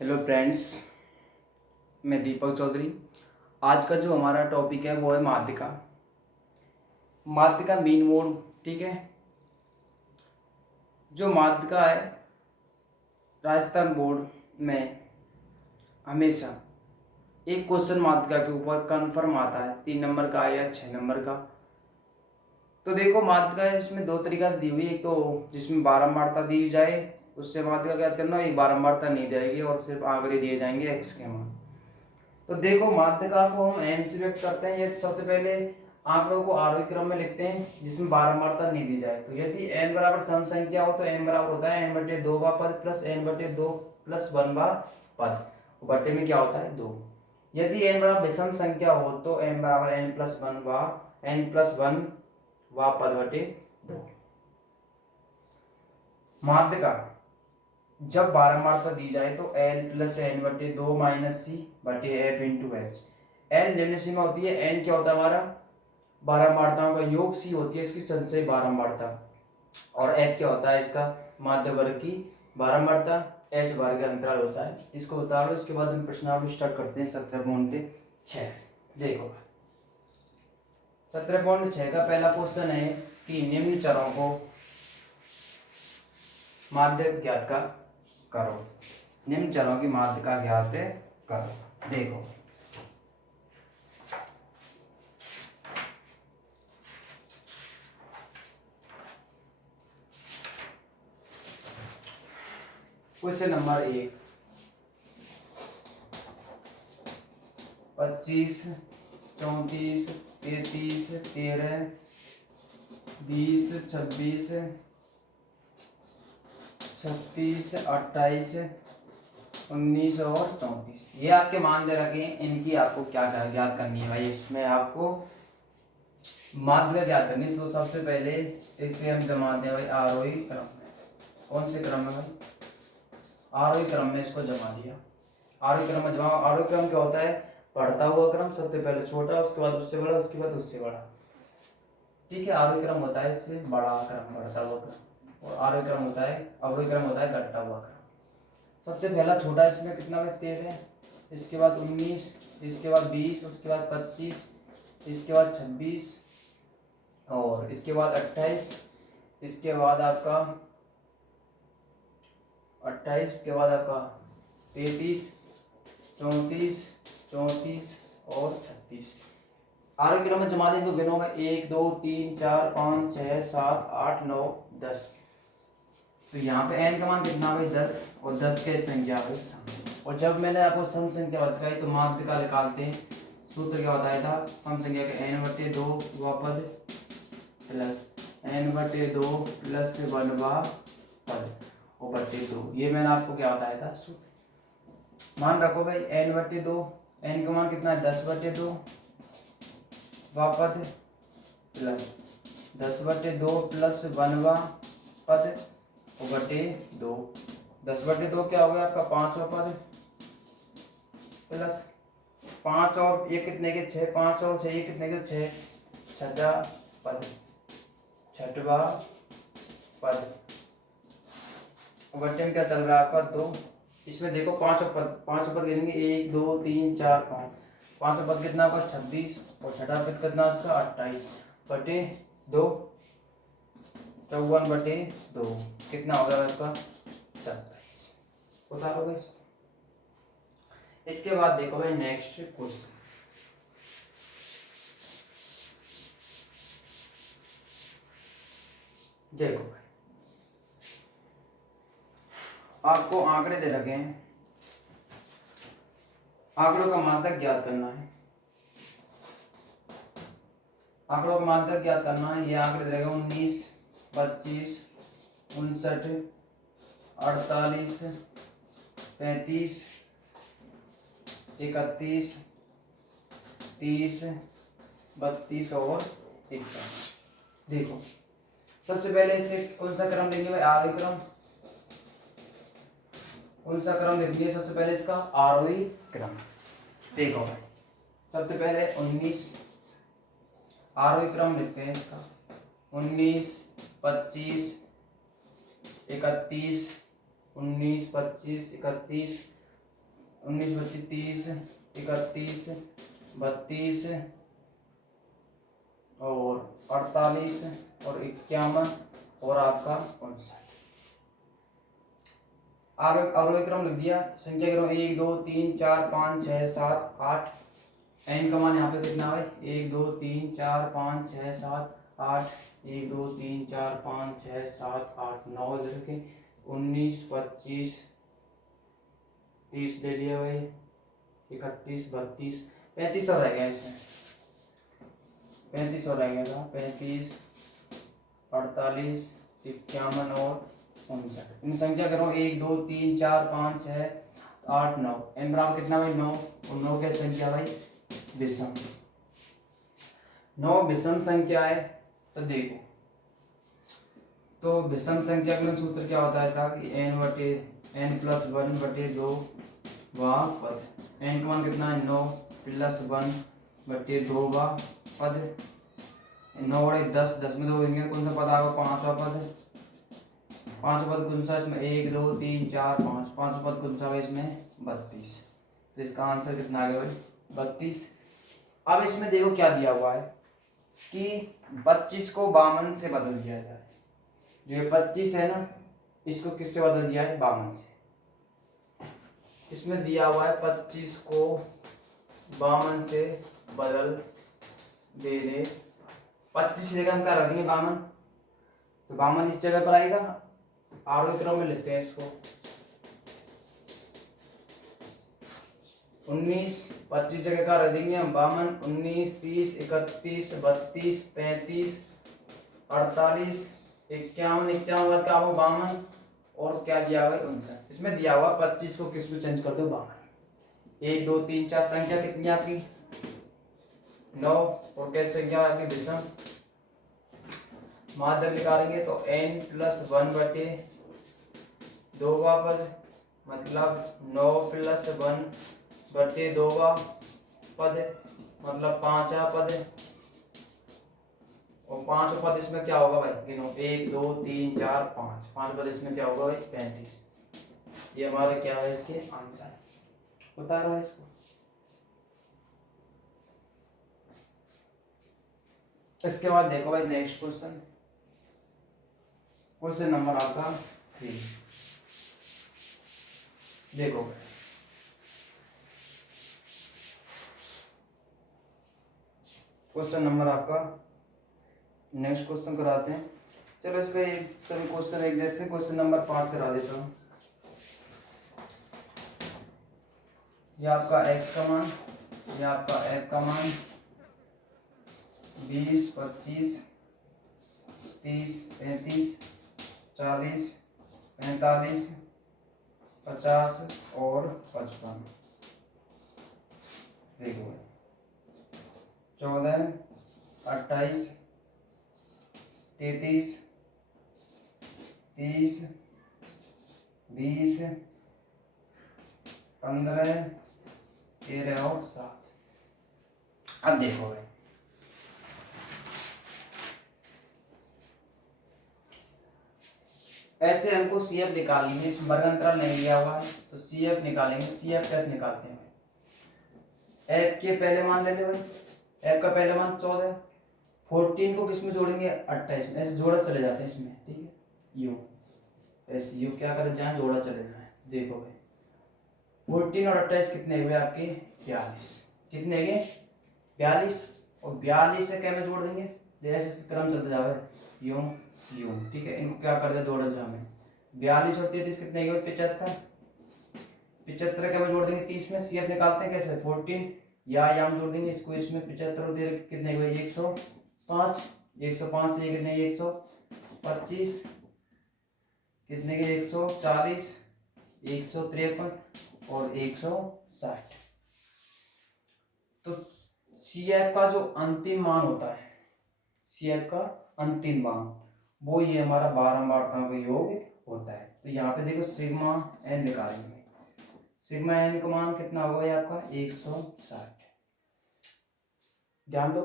Hello friends, मैं दीपक चौधरी। आज का जो हमारा टॉपिक है वो है माध्यिका। माध्यिका मीन मोड। ठीक है। जो माध्यिका है, राजस्थान बोर्ड में हमेशा एक क्वेश्चन माध्यिका के ऊपर कन्फर्म आता है, 3 नंबर का या 6 नंबर का। तो देखो, माध्यिका इसमें दो तरीका से दी हुई है। एक तो जिसमें बारंबारता दी जाए, उससे माध्यिका ज्ञात करना। एक बारंबारता नहीं जाएगी और सिर्फ आंकड़े दिए जाएंगे एक्स के मान। तो देखो, माध्यिका को हम एन से व्यक्त करते हैं। ये सबसे पहले आंकड़ों को आरोही क्रम में लिखते हैं जिसमें बारंबारता नहीं दी जाए। तो यदि n बराबर सम संख्या हो तो n बराबर होता है n/2 पद प्लस n/2 + 1 पद। बट्टे में क्या होता है 2। यदि n बराबर विषम संख्या हो तो n बराबर n+1 पद बटे 2। माध्यिका जब बारंबारता दी जाए तो L + n/2 - c बटे f × h। L निम्न सीमा होती है, n क्या होता है हमारा बारंबारताओं का योग, c होती है इसकी संचयी बारंबारता, और f क्या होता है इसका माध्य वर्ग की बारंबारता, h वर्ग अंतराल होता है। इसको बता लो। इसके बाद हम प्रश्नावली स्टार्ट करते हैं 17.6। देखो, 17.6 का पहला क्वेश्चन है कि निम्न चरों को माध्य ज्ञात का करो। निम्न चरों की माध्यिका ज्ञात करो। देखो, क्वेश्चन नंबर 1, 25, 34, 33, 13, 20, 26, 36, 28, 19 और 34 ये आपके मान दे रखे हैं। इनकी आपको क्या ज्ञात करनी है भाई। इसमें आपको माध्यिका ज्ञात करनी है। तो सबसे पहले इसे हम जमा दें भाई आरोही क्रम में। कौन से क्रम में भाई? आरोही क्रम में इसको जमा दिया। आरोही क्रम में जमा। आरोही क्रम क्या होता है? बढ़ता हुआ क्रम, सबसे पहले छोटा, उसके बाद उससे बड़ा, उसके बाद उससे बड़ा। ठीक है। आरोही क्रम होता है इससे बड़ा क्रम, बढ़ता हुआ क्रम। और आरोही क्रम होता है, अवरोही क्रम होता है घटता हुआ क्रम। सबसे पहला छोटा, इसमें कितना में 13, इसके बाद 19, इसके बाद 20, उसके बाद 25, इसके बाद 26 और इसके बाद 28, इसके बाद आपका 28 के बाद आपका 33, 34, 34 और 36। आरोही क्रम में जमा दें तो गिनो में 1, 2, 3, 4, 5, 6, 7, 8, 9, 10। तो यहाँ पे n का मान कितना भाई 10, और 10 के संख्या भाई सम। और जब मैंने आपको सम संख्या बताई तो माध्यिका निकालते हैं। सूत्र क्या बताया था? सम संख्या के n/2 पद प्लस n/2 + 1 पद और बटे 2। ये मैंने आपको क्या बताया था सूत्र। मान रखो भाई n/2, n का मान कितना है 10/2 पद प्लस 10/2 + 1 पद और बटे 2। 10/2 क्या हो गया आपका 5वां पद प्लस 5 और ये कितने के 6, 5 और 6 ये कितने के 6, छठा पद, छठवा पद। बटे में क्या चल रहा है आपका 2। इसमें देखो पांचों पद गिनेंगे 1, 2, 3, 4, 5। पांचों पद कितना होगा 26 और छठा पद कितना इसका 28 बटे 2, 54/2 कितना होगा आपका 27। उतारो भाई इसको। इसके बाद देखो भाई नेक्स्ट क्वेश्चन। देखो भाई, आपको आंकड़े दे रखे हैं, आंकड़ों का मात्रक ज्ञात करना है। आंकड़ों का मात्रक ज्ञात करना है। ये आंकड़े दे रखे 19, 25, 59, 48, 35, 31, 30, 32 और 51। देखो, सबसे पहले इसे कौन सा क्रम लेंगे भाई? आरोही क्रम। कौन सा क्रम लिखिए सबसे पहले? इसका आरोही क्रम। देखो भाई, सबसे पहले 19 आरोही क्रम लिखते हैं इसका। 19, 25, 31, 19, 25, 31, 19 25 30 31 32 और 48 और 51 और आपका 59। आरोही क्रम लिख दिया। संख्या क्रम 1 2 3 4 5 6 7 8। एन का मान यहाँ पे कितना है? 1 2 3 4 5 6 7 8। 1 2 3 4 5 6 7 8 9 इधर के 19 25 30 ले लिया भाई। 31 32 35 और रह गया इसमें। 35 और रह गया था। 35 48 51 और 59। इन संख्या करो 1 2 3 4 5 6 8 9। एन बराबर कितना भाई? 9। और 9 क्या संख्या भाई? विषम। 9 विषम संख्या है। तो देखो, तो विषम संख्या का सूत्र क्या होता है था कि n+1/2 वा पद। n का मान कितना है? 9 +1/2 वा पद। 9 बड़े 10, 10 में 2 होंगे, कौन सा पद आएगा? 5वां पद। 5वां पद कौन सा इसमें? 1 2 3 4 5। 5वां पद कौन सा है इसमें? 32। तो इसका आंसर कितना आ गया भाई? 32। अब इसमें देखो क्या दिया हुआ है कि 25 को 52 से बदल दिया जाए। जो ये 25 है ना, इसको किससे बदल दिया है? 52 से। इसमें दिया हुआ है 25 को 52 से बदल दे दे। 25 जगह हम क्या रखेंगे? 52। तो 52 इस जगह पर आएगा। आरोही क्रम में लेते हैं इसको। 19 25 जगह का रख देंगे हम 52। 19 30 31 32 35 48 51 51 का वो 52 और क्या दिया हुआ है? 59। इसमें दिया हुआ 25 को किस में चेंज कर दो? 52। 1 2 3 4 संख्या कितनी आपकी? 9। और कैसे संख्या आपकी? विषम। माध्यम निकालेंगे तो n+1/2 वा पद, मतलब 9 +1/2 वा पद, मतलब 5वां पद। और 5वां पद इसमें क्या होगा भाई? गिनो। 1 2 3 4 5। 5 पद इसमें क्या होगा भाई? 35। ये हमारा क्या है? इसके आंसर बता रहा है इसको। इसके बाद देखो भाई नेक्स्ट क्वेश्चन। क्वेश्चन नंबर आपका 3। देखो क्वेश्चन नंबर आपका, नेक्स्ट क्वेश्चन कराते हैं। चलो इसका एक सभी क्वेश्चन एक जैसे। क्वेश्चन नंबर 5 करा देता हूँ। ये आपका x का मान, ये आपका f का मान 20 25 30 35 40 45 50 और 55। देखो 14 28 33 30 20 15 13 और 7। अब देखो भाई, ऐसे हमको CF निकालनी है। इस वर्ग अंतराल नहीं लिया हुआ है तो CF निकालेंगे। CF कैसे निकालते हैं? F के पहले मान ले भाई। F का पहले मान 14। 14 को किस में जोड़ेंगे? 28 में। ऐसे जोड़ा चले जाते हैं इसमें, ठीक है। यू ऐसे यू क्या कर जाए? जोड़ा चले जाए। देखो भाई 14 और 28 कितने हुए आपके? 42। कितने गए? 42। और 42 से क्या में जोड़ देंगे? जैसे क्रम चलता जाए यूं यूं, ठीक है। इनको क्या कर दे? जोड़ा जाए। 42 और 33 कितने गए? 75। 75 क्या में जोड़ देंगे? 30 में। CF निकालते हैं कैसे? 14 या जोड़ देंगे इसको इसमें। 75 और 13 कितने गए? 105। 105 से कितने? 125। कितने के? 140 153 और 160। तो CF का जो अंतिम मान होता है, CF का अंतिम मान, वो ये हमारा बारंबारताओं का योग होता है। तो यहाँ पे देखो सिग्मा n निकालेंगे। सिग्मा n का मान कितना होगा ये आपका? 160। ध्यान दो,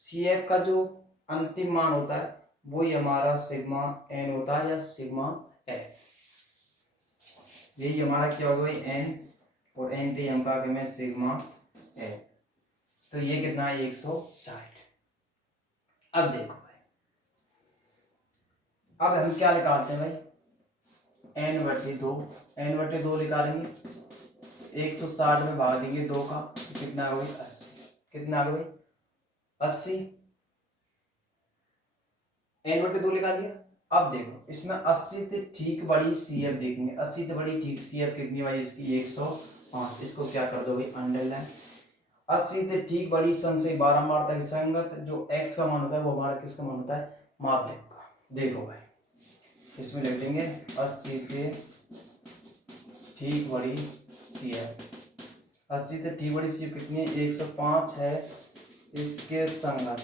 CF का जो अंतिम मान होता है वो ही हमारा सिग्मा n होता है या सिग्मा f। यही हमारा क्या होगा भाई एन, और एन थे हम का आगे में सिग्मा है, तो ये कितना है 160। अब देखो भाई, अब हम क्या निकालते हैं भाई, n/2, n/2 निकालेंगे, 160 में भाग देंगे 2 का, कितना आ गया भाई 80, कितना आ गया भाई 80, n/2 निकाल लिया। अब देखो इसमें 80 से ठीक बड़ी CF देखेंगे, 80 से बड़ी ठीक CF कितनी भाई इसकी 105, इसको क्या कर दो भाई अंडरलाइन। 80 से ठीक बड़ी सम से 12 मार तक संगत जो x का मान होता है वो हमारा किसका मान होता है, माध्यक का। देखो भाई इसमें लिख देंगे 80 से ठीक बड़ी CF, 80 से ठीक बड़ी CF कितनी है 105 है, इसके संगत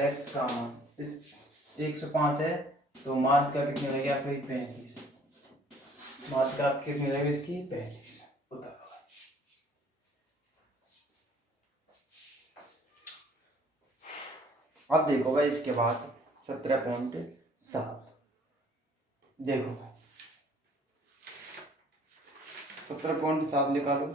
x का मान इस 105 है, तो माध्य का कितनी लगेगी आपकी 35, माध्य का कितनी लगेगी इसकी 35 उत्तर। अब देखो भाई इसके बाद 17.7, देखो 17.7 निकालो,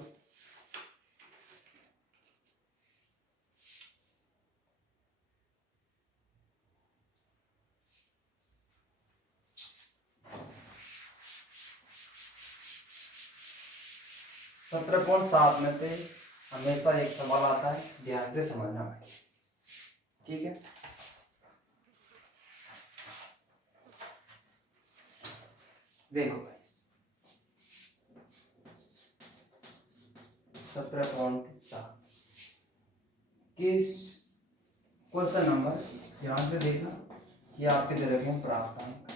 सत्रह पॉइंट सात में से हमेशा एक सवाल आता है, ध्यान से समझना भाई, ठीक है। देखो भाई 17.7 किस क्वेश्चन नंबर, ध्यान से देखना, ये आपके दे रखे हैं प्राप्तांक,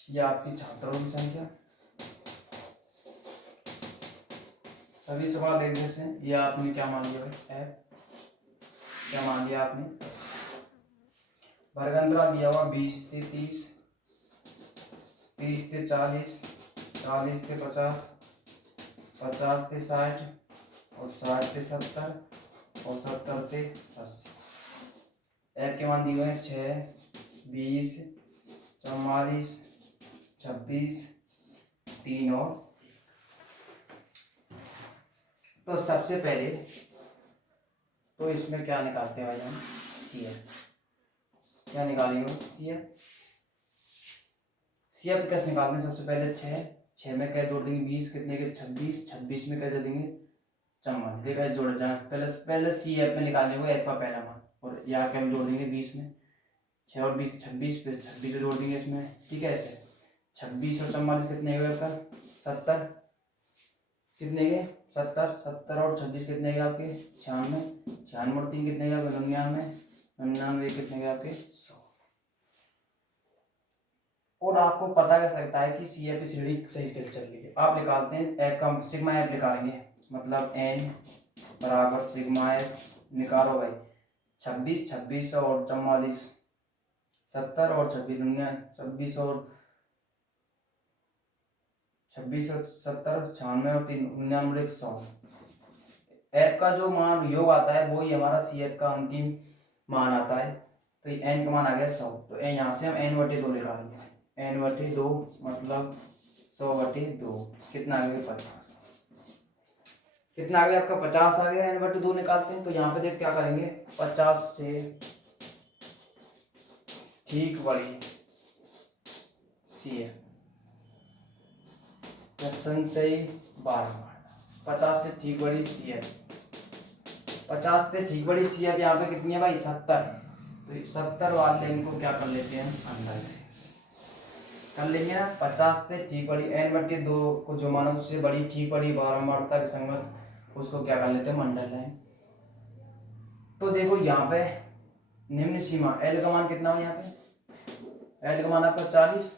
ये आपकी छात्रों की संख्या, सभी सवाल एक जैसे हैं। ये आपने क्या मान लिया भाई एफ, क्या मान लिया आपने, वर्गंतराल दिया हुआ 20 से 30, 30 से 40, 40 से 50, 50 से 60 और 60 से 70 और 70 से 80। एफ के मान दिए हुए हैं 6, 20, 44, 26, 3 और, तो सबसे पहले तो इसमें क्या निकालते हैं भाई हम, CF, क्या निकालेंगे CF, CF कैसे निकालते हैं, सबसे पहले 6 में क्या जोड़ देंगे 20, कितने के 26, 26 में क्या दे देंगे 44, देखा ऐसे जोड़ा जाना, पहले CF में निकालने को F का पहला मान, और यहाँ के हम जोड़ देंगे 20 में, 6 और 20 26, फिर 26 जोड़ देंगे इसमें, ठीक है ऐसे 26 और 44 कितने गए आपका 70, कितने के 70, 70 और 26 कितने गए आपके 96, 96 और 3 कितने गए आपके 99, 99 कितने गए आपके 100। और आपको पता कर सकता है कि CF की सीढ़ी सही चल रही है, आप निकालते हैं F का सिग्मा F निकालेंगे, मतलब N बराबर सिग्मा F, निकालो भाई 26, 26 और 44, 70 और 26, 26 और 26 और 70, 96 और 3, 99, 100। F का जो मान योग आता है वही हमारा CF का अंतिम मान आता है, तो ये N का मान आ गया 100, तो यहाँ से हम N/2 निकालेंगे, N/2 मतलब 100/2, कितना आ गया 50, कितना आ गया आपका 50 आ गया, N/2 निकालते हैं, तो यहाँ पे देख क्या करेंगे 50 से ठीक बड़ी CF, क्वेश्चन से 12 मारना, 50 से ठीक बड़ी CF, 50 से ठीक बड़ी CF यहाँ पे कितनी है भाई 70, तो 70 वाले इनको क्या कर लेते हैं अंदर कर लेंगे ना, 50 से ठीक बड़ी N/2 को जो माना उससे बड़ी ठीक बड़ी बारंबारता के संगत उसको क्या कर लेते हैं मंडल लाइन। तो देखो यहाँ पे निम्न सीमा L का मान कितना हो, यहाँ पे L का मान आपका 40,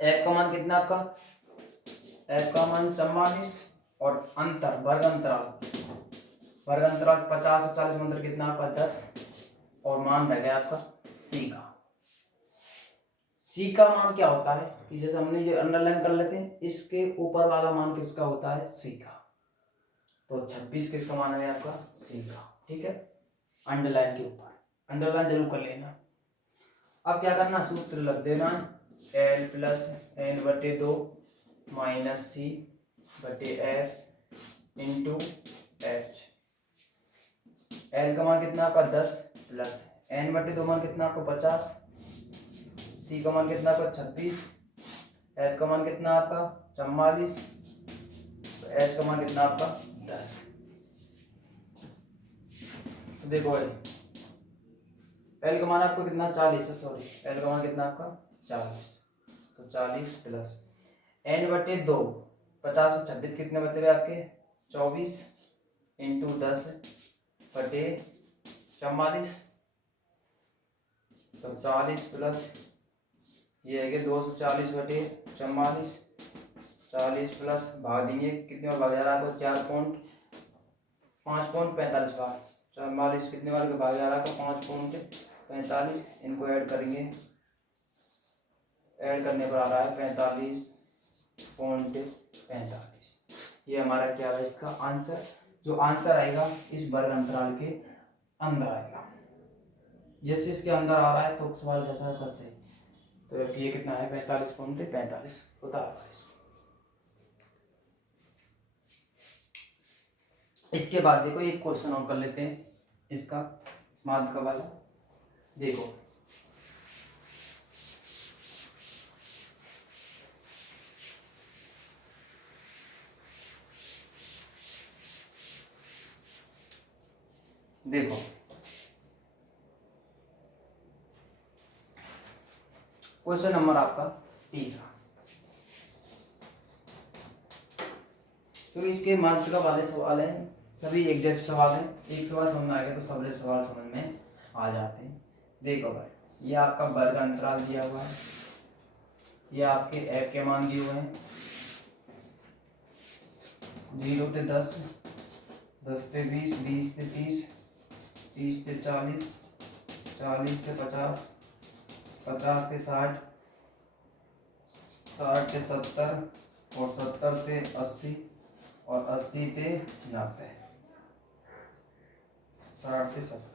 F का मान कितना आपका, F का मान 44, और अंतर वर्ग अंतराल 50 और 40 में अंतर कितना आपका 10, और मान रह गया आपका C का मान क्या होता है कि जैसे हमने ये अंडरलाइन कर लेते हैं, इसके ऊपर वाला मान किसका होता है C का, तो 26 किसका मान है आपका C का, ठीक है, अंडरलाइन के ऊपर अंडरलाइन जरूर कर लेना। अब क्या करना, सूत्र लग देना, एल प्लस एन बटे 2 माइनस सी बटे एफ इंटू एच। एल का मान कितना आपका 10 प्लस एन बटे 2 मान कितना आपको 50, सी का मान कितना आपका 26, एफ का मान कितना आपका 44, तो एच का मान कितना आपका 10। तो देखो भाई एल का मान आपको कितना 40 है, सॉरी एल का मान कितना आपका 40, तो 40 प्लस एन बटे 2 50 में 26 कितने बचे हुए आपके 24 इंटू 10 बटे 44, तो 40 प्लस ये है कि 240 बटे 44, 40 प्लस भाग देंगे कितने बार भाग जा रहा है आपको 5.45 बार, 44 कितने बार भाग जा रहा है आपको 5.45, इनको ऐड करेंगे, ऐड करने पर आ रहा है 45.45। ये हमारा क्या है इसका आंसर, जो आंसर आएगा इस वर्ग अंतराल के अंदर आएगा। यस इसके अंदर आ रहा है तो सवाल कैसा है बस सही, तो ये कितना है 45.45 होता है। इसके बाद देखो एक क्वेश्चन और कर लेते हैं इसका माध्य का वाला। देखो देखो क्वेश्चन नंबर आपका तीसरा, तो इसके माध्य का वाले सवाल है, सभी एक जैसे सवाल हैं, एक सवाल समझ में आ गया तो सभी सवाल समझ में आ जाते हैं। देखो भाई ये आपका वर्ग अंतराल दिया हुआ है, ये आपके एफ के मान दिए हुए हैं 0 से 10, 10 से 20, 20 से 30, 30 से 40, 40 से 50, 50 से 60, 60 से 70 और 70 से 80 और 80 से 90, 60 से 70।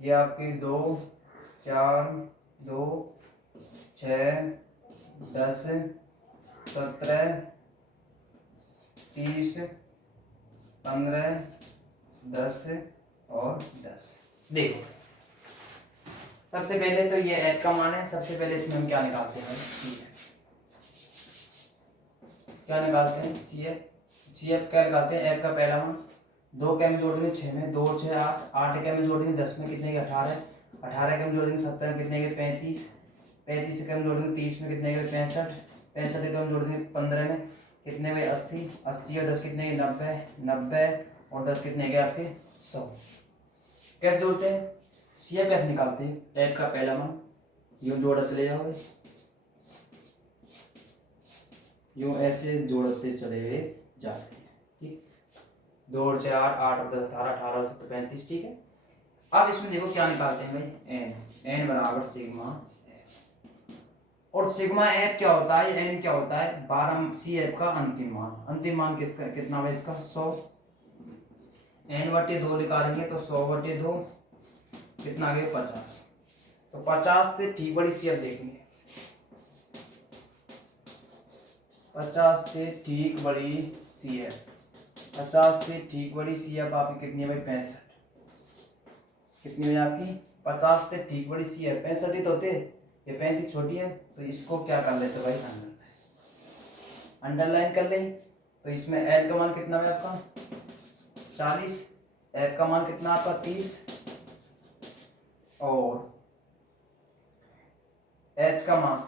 ये आपकी 2, 4, 2, 6, 10, 17, 30, 15, 10 और 10। देखो सबसे पहले तो ये एफ का मान है, सबसे पहले इसमें हम क्या निकालते हैं सी एफ, क्या निकालते हैं सी एफ क्या निकालते हैं, एफ का पहला मान 2 के में जोड़ देंगे 6 में, 2 और 6 8, 8 के में जोड़ देंगे 10 में कितने के 18, 18 के में जोड़ देंगे 70 में कितने के 35, 35 के में जोड़ देंगे 30 में कितने के 65, 65 के में जोड़ देंगे 15 में कितने के 80, 80 और 10 कितने के 90, 90 और 10 कितने के आपके 100। कैसे जोड़ते हैं सी एफ कैसे निकालते हैं, एफ का पहला मान यूं जोड़ा चले जाओगे, यूं ऐसे जोड़ते चले जाते हैं, ठीक 2 और 6 8, 8 और 10 18, 18 और 17 35, ठीक है। अब इसमें देखो क्या निकालते हैं भाई एन बराबर सिग्मा एफ, और सिग्मा एफ क्या होता है, एन क्या होता है 12 सी एफ का अंतिम मान किसका कितना है इसका 100, एन बटे 2 निकालेंगे तो 100 बटे 2 कितना आ गया 50, तो 50 से ठीक बड़ी सी एफ देखेंगे, 50 से ठीक बड़ी सी एफ, 50 से ठीक बड़ी सी एफ आपकी कितनी है भाई 65, कितनी है आपकी 50 से ठीक बड़ी सी है 65 ही तो होते, ये 35 छोटी है, तो इसको क्या कर लेते भाई अंडरलाइन कर लें। तो इसमें एल का मान कितना है आपका 40, एफ का मान कितना आपका 30 और एच का मान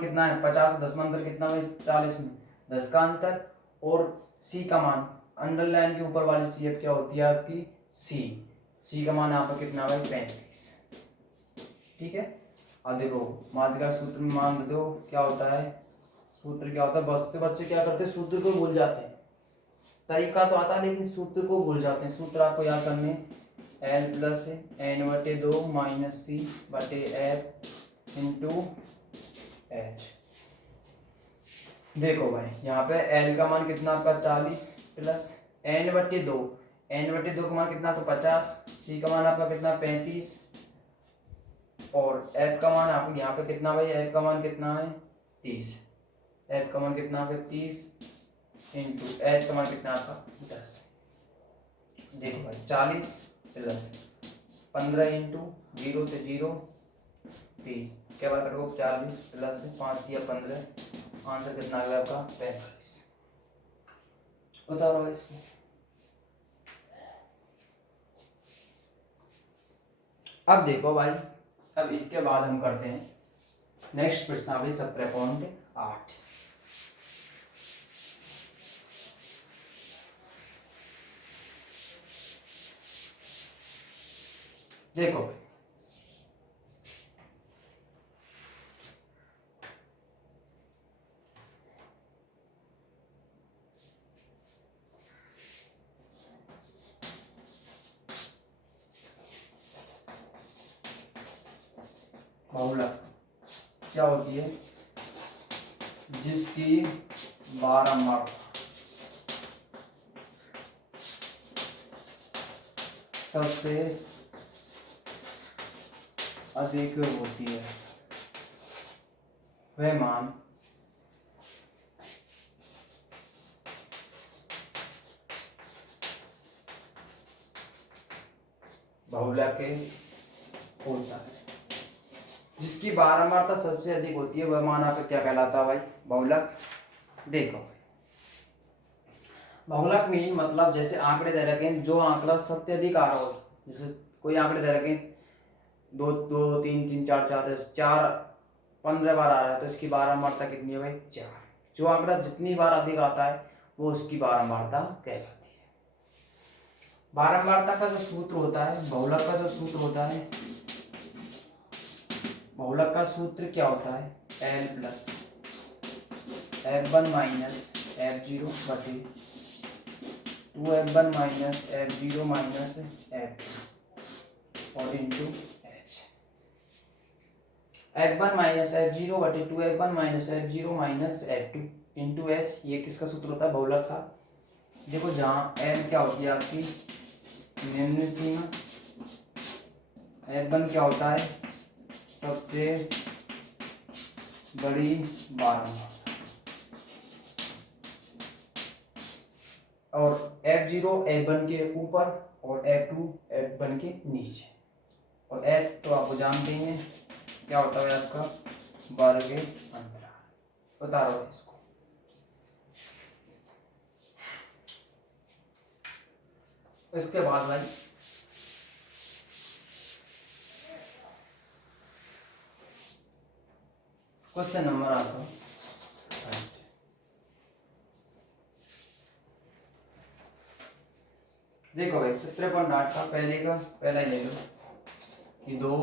कितना है 50, 10 में अंतर कितना है 40 में 10 का अंतर, और सी का मान अंडरलाइन के ऊपर वाली सी एफ क्या होती है आपकी सी का मान यहाँ पर कितना भाई 35, ठीक है। अब देखो माध्य का सूत्र में मान दे दो क्या होता है, सूत्र क्या होता है, बच्चे क्या करते हैं सूत्र को भूल जाते हैं, तरीका तो आता है लेकिन सूत्र को भूल जाते हैं। सूत्र आपको याद करने एल प्लस एन बटे 2 माइनस सी बटे एफ इंटू एच। देखो भाई यहाँ पे एल का मान कितना आपका 40 प्लस एन बटे 2 का मान कितना आपका 50, सी का मान आपका कितना 35 और f का मान आपको यहाँ पे कितना भाई, f का मान कितना है 30, f का मान कितना है 30 इंटू h का मान कितना आपका 10। देखो भाई 40 प्लस 15 इंटू 0 से 0 3 क्या बात करो 40 प्लस 5 या 15, आंसर कितना आ गया आपका 45। बताओ इसको। अब देखो भाई, अब इसके बाद हम करते हैं नेक्स्ट प्रश्नावली 17.8। देखो बहुलक क्या होती है, जिसकी बारंबार सबसे अधिक होती है, वह मान बहुलक होता है। जिसकी बारंबारता सबसे अधिक होती है वह मान आपका क्या कहलाता है भाई, बहुलक। देखो बहुलक मीन मतलब जैसे आंकड़े दे रखे हैं, जो आंकड़ा सबसे अधिक आ रहा हो, जैसे कोई आंकड़े दे रखे हैं 2 2 3 3 4 4 4 15 बार आ रहा है, तो इसकी बारंबारता कितनी है भाई 4। जो आंकड़ा जितनी बार अधिक आता है वो उसकी बारंबारता कहलाती है। बारंबारता का जो सूत्र होता है, बहुलक का जो सूत्र होता है, बहुलक का सूत्र क्या होता है, L plus f1 minus f0 बटे 2f1 minus f0 minus f2 और into h। f1 minus f0 बटे 2f1 minus f0 minus f2 into h, ये किसका सूत्र होता है, बहुलक का। देखो जहाँ n क्या होती है आपकी निम्न सीमा, f1 क्या होता है सबसे बड़ी बारंबारता, और f0 f1 के ऊपर और f2 f1 के नीचे, और h तो आप जानते ही हैं क्या होता है आपका वर्ग अंतराल। बता रहा हूँ इसको। इसके बाद भाई क्वेश्चन नंबर आपका देखो भाई 17.8 का पहला ही ले लो कि 2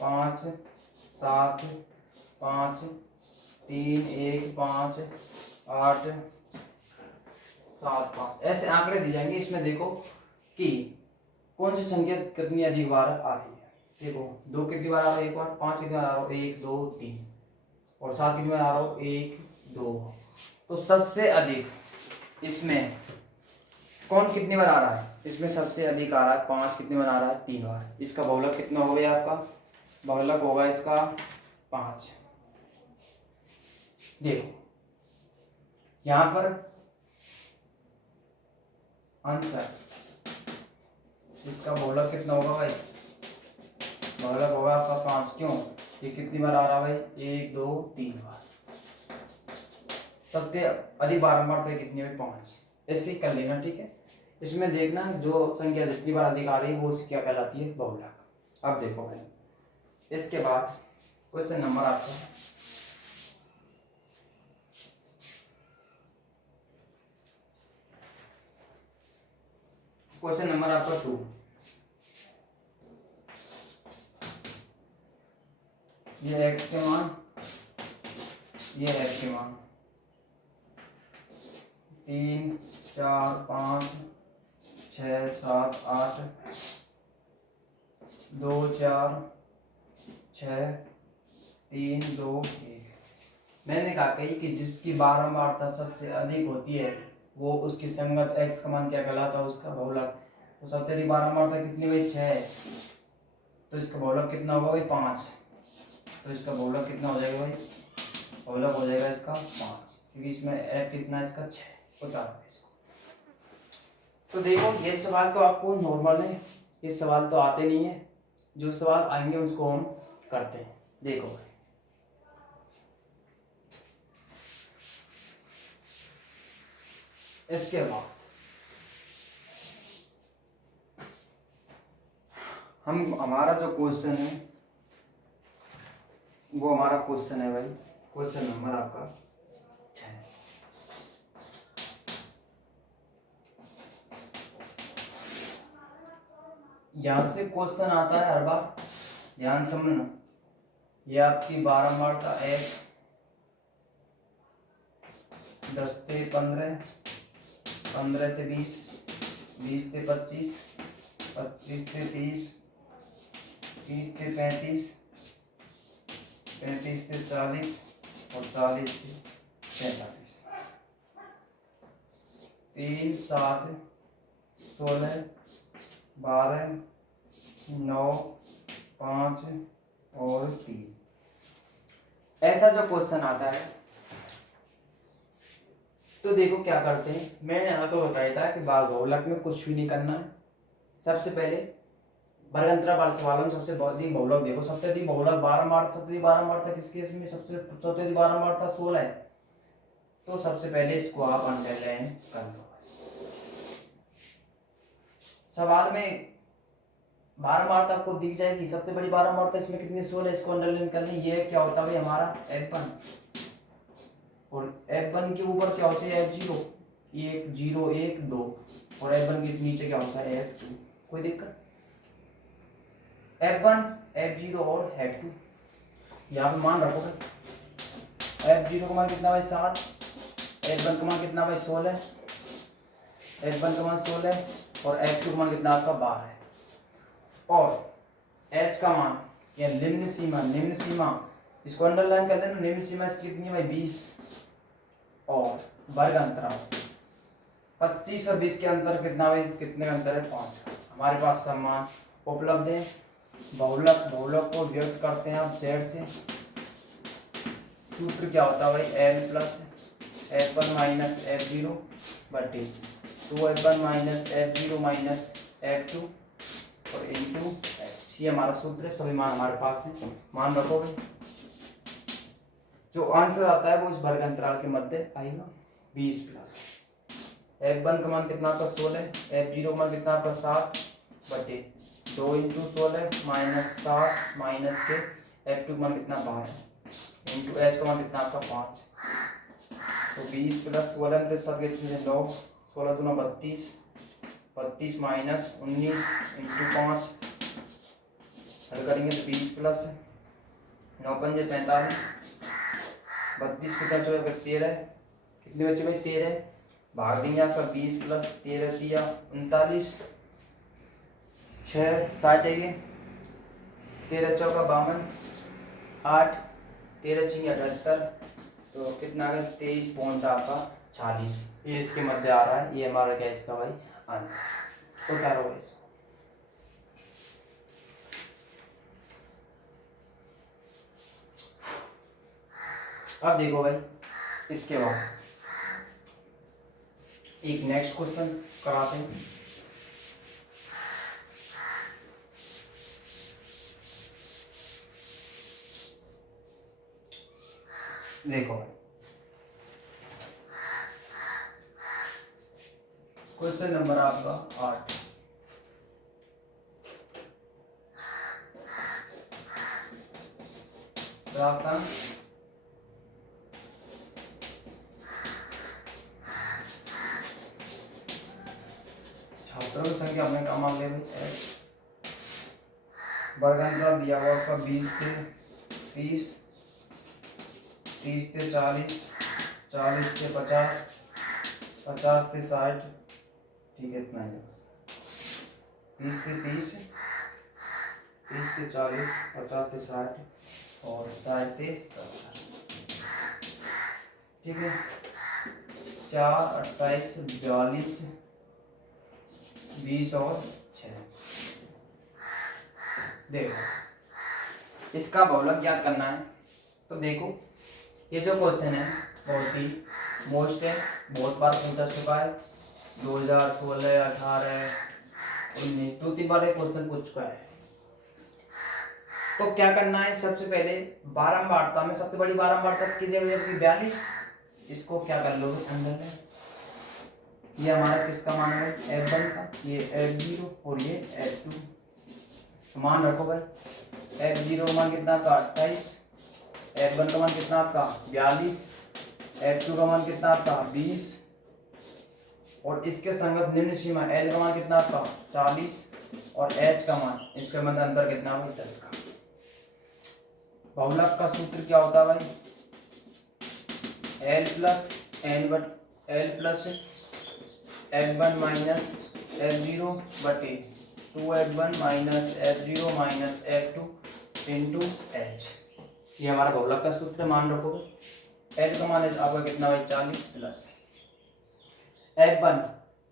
5 7 5 3 1 5 8 7 5 ऐसे आंकड़े दिए जाएंगे। इसमें देखो कि कौन सी संख्या कितनी अधिक बार आ रही है। देखो 2 कितनी बार आ रहा है, एक बार, 5 कितनी बार आ रहा है, 1 2 3, और 7 कितनी बार आ रहा है, 1 2। तो सबसे अधिक इसमें कौन कितनी बार आ रहा है, इसमें सबसे अधिक आ रहा है 5 कितनी बार आ रहा है, 3 बार। इसका बहुलक कितना हो गया आपका, बहुलक होगा इसका 5। देखो यहां पर आंसर इसका बहुलक कितना होगा भाई, बहुलक होगा आपका 5। क्यों, ये कितनी बार आ रहा है भाई, 1 2 3 बार। सबसे अधिक बारंबारता कितनी है, 5। ऐसे ही कर लेना, ठीक है। इसमें देखना जो संख्या जितनी बार अधिक आ रही है वो उसकी क्या कहलाती है, बहुलक। अब देखो भाई इसके बाद क्वेश्चन नंबर आपका क्वेश्चन नंबर आपका 2। ये x के मान, ये x के मान 3 4 5 6 7 8 2 4 6 3 2 1। मैंने कहा कि जिसकी बारंबारता सबसे अधिक होती है वो उसकी संगत x का मान क्या कहलाता है, उसका बहुलक। तो सबसे अधिक बारंबारता कितनी हुई, 6। तो इसका बहुलक कितना होगा भाई 5। तो इसका बहुलक कितना हो जाएगा भाई, बहुलक हो जाएगा इसका 5, क्योंकि इसमें f कितना है इसका 6। उतारो इसको। तो देखो ये सवाल तो आपको नॉर्मल है, ये सवाल तो आते नहीं है, जो सवाल आएंगे उसको हम करते हैं। देखो भाई इसके बाद हमारा जो क्वेश्चन है वो हमारा क्वेश्चन है भाई, क्वेश्चन नंबर आपका 6। यहां से क्वेश्चन आता है हर बार, ध्यान समझना। ये आपकी 12 मार्क का 1, 10 से 15, 15 से 20, 20 से 25, 25 से 30, 30 से 35, 35 से 40 और 40 से 45। 3, 7, 16, 12, 9, 5 और 3। ऐसा जो क्वेश्चन आता है तो देखो क्या करते हैं। मैंने आपको बताया था कि बहुलक में कुछ भी नहीं करना है। सबसे पहले वर्गंतरा वाले सवाल में सबसे अधिक बहुलक देखो, सबसे अधिक बहुलक 12 मार्क, सबसे अधिक 12 मार्क था किस केस में, सबसे अधिक 12 मार्क था 16 है। तो सबसे पहले इसको आप अंडरलाइन कर लो। सवाल में 12 मार्क आपको दिख जाएगी, सबसे बड़ी 12 मार्क इसमें कितनी 16, इसको अंडरलाइन कर लें। ये क्या होता है भाई हमारा F1, और F1 के ऊपर क्या होता है F0, 1 0 1 2, और F1 के नीचे क्या होता है F2। कोई दिक्कत, F1 F0 और F2 यहाँ पे मान रखो भाई। F0 का मान कितना भाई 7, F1 का मान कितना भाई 16, F1 का मान 16 और F2 का मान कितना आपका 12 है। और H का मान या निम्न सीमा इसको अंडरलाइन कर लेना। निम्न सीमा इसकी कितनी है भाई 20, और वर्ग अंतराल 25 और 20 के अंतर कितना भाई, कितने का अंतर है 5। हमारे पास समान उपलब्ध है। बहुलक को व्यक्त करते हैं आप Z से। सूत्र क्या होता है भाई L plus F1 minus F0 बटे 2F1 minus F0 minus F2 और इंटू H। ये हमारा सूत्र है, सभी मान हमारे पास है, मान रखोगे। जो आंसर आता है वो इस वर्ग अंतराल के मध्य आएगा 20 प्लस F1 का मान कितना आपका 16, F0 का मान कितना आपका 7 बटे 2 इंटू 16 माइनस 7 माइनस के F2 का मान कितना 12 इंटू H का मान कितना आपका 5। तो 20 प्लस 16 तो सब 9, 16 दूना 32, 32 माइनस 19 इंटू 5, हल करेंगे तो 20 प्लस 9 पंजे 45, 32 कितना बचे 13, कितने बचे भाई 13, भाग देंगे आपका 20 प्लस 13 दिया 39, 6 60 है, 13 चौका 52, 8 13 6 78, तो कितना आ गया 23 पॉइंट आपका 40। ये इसके मध्य आ रहा है, ये हमारा क्या इसका भाई आंसर। उतारो भाई इसको। अब देखो भाई इसके बाद एक नेक्स्ट क्वेश्चन कराते हैं। देखो भाई क्वेश्चन नंबर आपका 8। प्राप्तांक छात्रों की संख्या हमने कहा मान लिया भाई वर्गांतरा दिया हुआ आपका 20 से 30, 30 से 40, 40 से 50, 50 से 60, ठीक है इतना ही बस। 30 से 30, 30 से 40, 50 से 60 और 60 से 70, ठीक है। 4 28 42 20 और 6, देखो इसका बहुलक ज्ञात करना है। तो देखो ये जो क्वेश्चन है बहुत ही मोस्ट है, बहुत बार पूछा चुका है, 2016, 18, 19 दो तीन बार एक क्वेश्चन पूछ चुका है। तो क्या करना है, सबसे पहले बारंबारता में सबसे बड़ी बारंबारता कितनी हो जाएगी 42, इसको क्या कर लोगे अंदर में, ये हमारा किसका मान है F1 का, ये F0 और ये F2 मान रखो भाई। F0 का मान कितना आपका 28, F1 का मान कितना आपका 42, F2 का मान कितना आपका 20 और इसके संगत निम्न सीमा L का मान कितना आपका 40 और H का मान, इसके मध्य अंतर कितना भाई 10 का। बहुलक का सूत्र क्या होता है भाई, L plus F1 minus F0 बटे 2F1 minus F0 minus F2 into H, ये हमारा बहुलक का सूत्र मान रखोगे। L का मान आपका कितना भाई 40 प्लस F1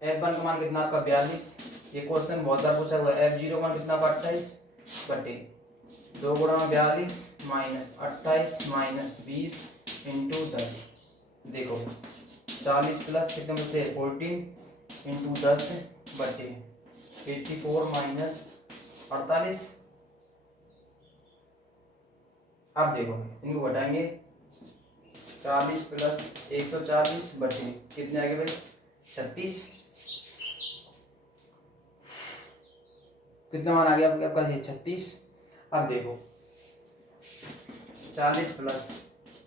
का मान कितना आपका 42, ये क्वेश्चन बहुत बार पूछा हुआ है। F0 का मान कितना आपका 28 बटे 2 गुणा 42 माइनस 28 माइनस 20 इंटू 10, देखो 40 प्लस कितने में से 14 इंटू 10 बटे 84 माइनस 48। अब देखो इनको घटाएंगे, 40 प्लस 140 बटे कितने आगे भाई 36, कितना मान आ गया आपका ये 36। अब देखो 40 प्लस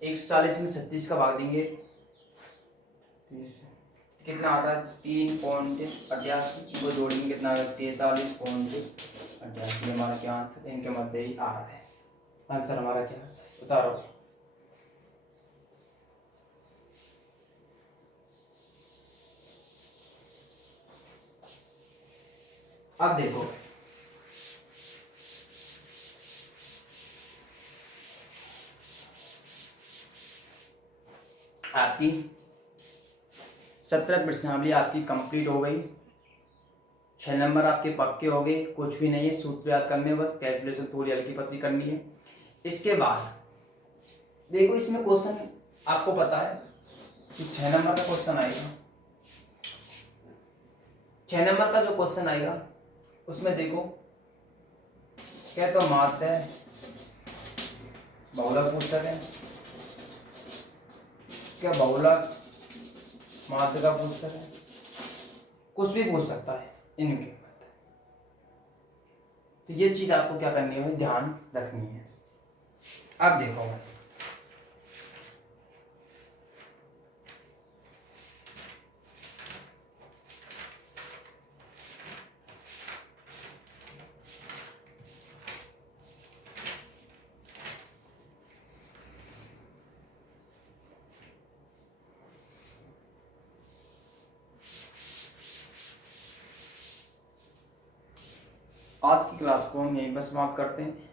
140 में 36 का भाग देंगे, कितना आता है 3.88, इनको जोड़ेंगे कितना आ गया 43.88, हमारा क्या आंसर इनके मध्य ही आ रहा है। आंसर हमारा क्या है उतारो। अब देखो आपकी 17 प्रश्नावली आपकी कंप्लीट हो गई, 6 नंबर आपके पक्के हो गए, कुछ भी नहीं है, सूत्र याद करने बस, कैलकुलेशन थोड़ी हल्की पतली करनी है। इसके बाद देखो इसमें क्वेश्चन आपको पता है कि 6 नंबर का क्वेश्चन आएगा, 6 नंबर का जो क्वेश्चन आएगा उसमें देखो क्या तो मात्र है बहुलक पूछ सके, क्या बहुलक मात्र का पूछ सके, कुछ भी पूछ सकता है इनके। तो ये चीज आपको क्या करनी है ध्यान रखनी है। अब देखो भाई आज की क्लास को हम यहीं पर समाप्त करते हैं।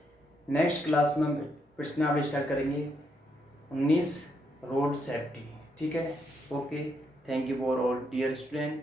नेक्स्ट क्लास में प्रश्नावली स्टार्ट करेंगे 19 रोड सेफ्टी, ठीक है। Okay, thank you for all dear student.